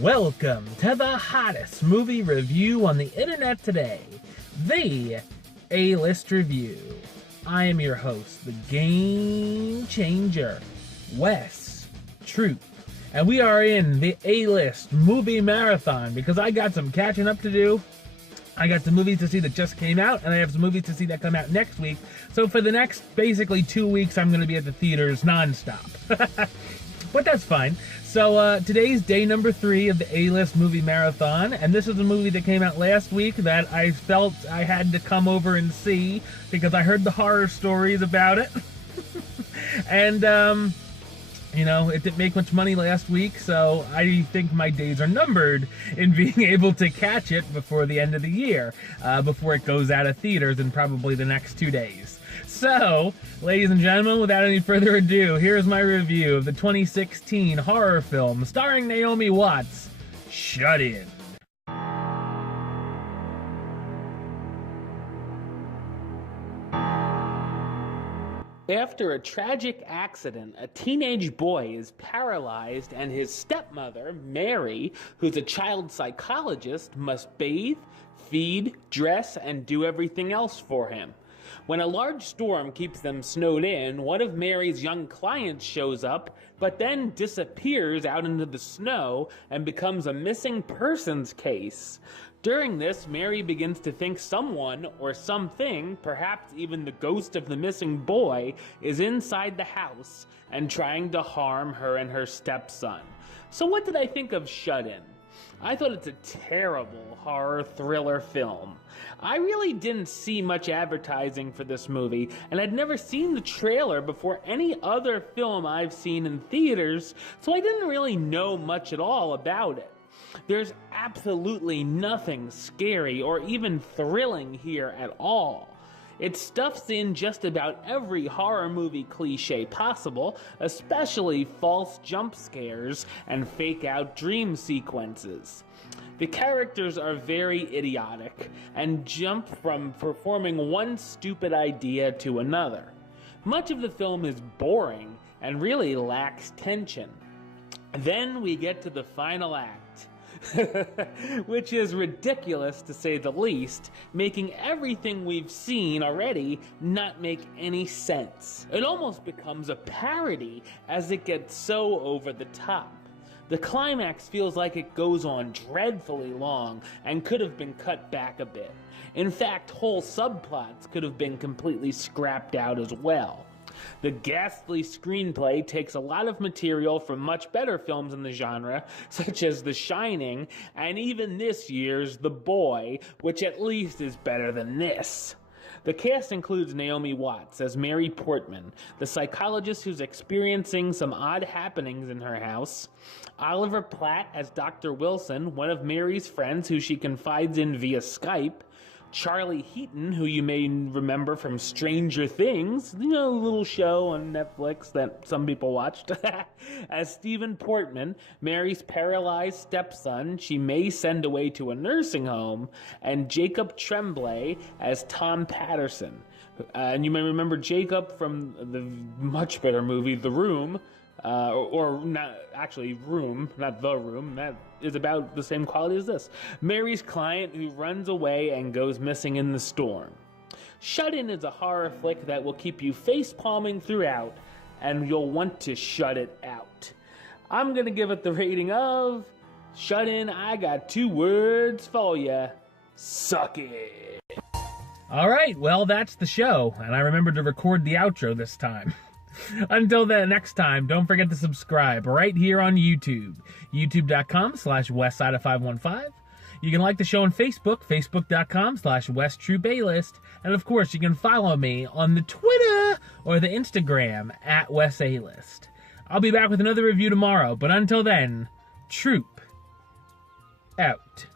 Welcome to the hottest movie review on the internet today, the A-List Review. I am your host, the Game Changer, Wes Troop, and we are in the A-List movie marathon because I got some catching up to do. I got some movies to see that just came out, and I have some movies to see that come out next week. So for the next, basically 2 weeks, I'm going to be at the theaters nonstop. But that's fine. So today's day number 3 of the A-List movie marathon, and this is a movie that came out last week that I felt I had to come over and see because I heard the horror stories about it. And, you know, it didn't make much money last week, so I think my days are numbered in being able to catch it before the end of the year, before it goes out of theaters in probably the next 2 days. So, ladies and gentlemen, without any further ado, here's my review of the 2016 horror film starring Naomi Watts, Shut In. After a tragic accident, a teenage boy is paralyzed and his stepmother, Mary, who's a child psychologist, must bathe, feed, dress, and do everything else for him. When a large storm keeps them snowed in, one of Mary's young clients shows up, but then disappears out into the snow and becomes a missing persons case. During this, Mary begins to think someone or something, perhaps even the ghost of the missing boy, is inside the house and trying to harm her and her stepson. So what did I think of Shut In? I thought it's a terrible horror thriller film. I really didn't see much advertising for this movie, and I'd never seen the trailer before any other film I've seen in theaters, so I didn't really know much at all about it. There's absolutely nothing scary or even thrilling here at all. It stuffs in just about every horror movie cliche possible, especially false jump scares and fake-out dream sequences. The characters are very idiotic and jump from performing one stupid idea to another. Much of the film is boring and really lacks tension. Then we get to the final act. Which is ridiculous to say the least, making everything we've seen already not make any sense. It almost becomes a parody as it gets so over the top. The climax feels like it goes on dreadfully long and could have been cut back a bit. In fact, whole subplots could have been completely scrapped out as well. The ghastly screenplay takes a lot of material from much better films in the genre, such as The Shining, and even this year's The Boy, which at least is better than this. The cast includes Naomi Watts as Mary Portman, the psychologist who's experiencing some odd happenings in her house, Oliver Platt as Dr. Wilson, one of Mary's friends who she confides in via Skype, Charlie Heaton, who you may remember from Stranger Things, you know, a little show on Netflix that some people watched, as Stephen Portman, Mary's paralyzed stepson she may send away to a nursing home, and Jacob Tremblay as Tom Patterson. And you may remember Jacob from the much better movie, The Room, or not actually Room, not The Room, that is about the same quality as this. Mary's client who runs away and goes missing in the storm. Shut In is a horror flick that will keep you face-palming throughout, and you'll want to shut it out. I'm gonna give it the rating of Shut In. I got 2 words for ya. Suck it. Alright, well that's the show, and I remembered to record the outro this time. Until then, next time, don't forget to subscribe right here on YouTube. YouTube.com/Westside515. You can like the show on Facebook, Facebook.com/WesTrueBaylist. And of course, you can follow me on the Twitter or the Instagram @WesAList. I'll be back with another review tomorrow, but until then, Troop out.